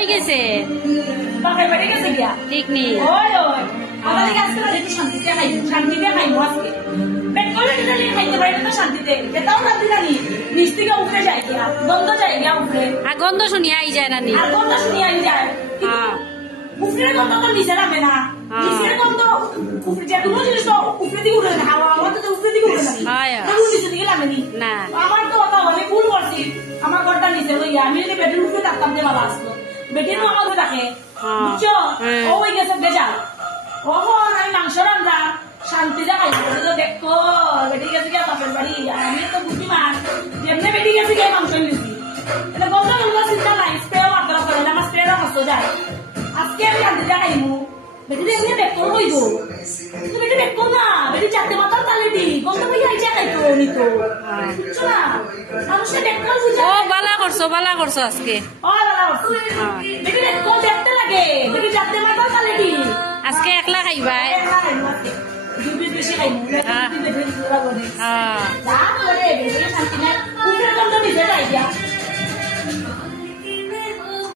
কই গেছে বাপের বাড়ি গেছে গিয়া ঠিক নেই ওই ওই আমাদের কাছে একটু শান্তিতে খাইবো আজকে পেট করে দিলে খাইতে পারি না শান্তিতে এটাও শান্তি জানি নিচ থেকে উপরে যায় গিয়া গন্ধ যায় গিয়া উপরে আর গন্ধ শুনিয়া আই যায় নানি আর গন্ধ শুনিয়া আই যায় উপরে গন্ধ তো নিচে নামে না নিচের গন্ধ উপরে যে কোনো জিনিস তো উপরে দিকে উঠে না হাওয়া আমাদের তো উপরে দিকে উঠে নাকি নিচে দিকে নামে নি না আমার তো কথা আমি ভুল করছি আমার ঘরটা নিচে লইয়া আমি যদি বেডের উপরে থাকতাম যে ভালো আসতো বেটির আমাদের রাখে বুঝছো ও হয়ে গেছে বেজাল কখন আমি মাংস রান্না শান্তি দেখাই দেখো বেটি গেছে গিয়ে বাপের বাড়ি আমি তো বুদ্ধিমান যেমনি বেটি গেছে গিয়ে মাংস নিয়েছি এটা গন্ধ গন্ধ চিন্তা নাই স্প্রে মাত্রা করে আমার স্প্রেটা নষ্ট যায় আজকে আমি শান্তি দেখাইমু বেটি এমনি দেখো হইতো বেটি দেখো না বেটি চারটে মাথার তালে দি গন্ধ বই আইছে খাইতো নিতো বুঝছো না মানুষের দেখতে বুঝছো ও বালা করছো আজকে ও বালা করছো বেটি দেখো দেখতে লাগে বেটি চারটে মাথার তালে দি আজকে একলা খাইবা বেশি খাইমু শান্তি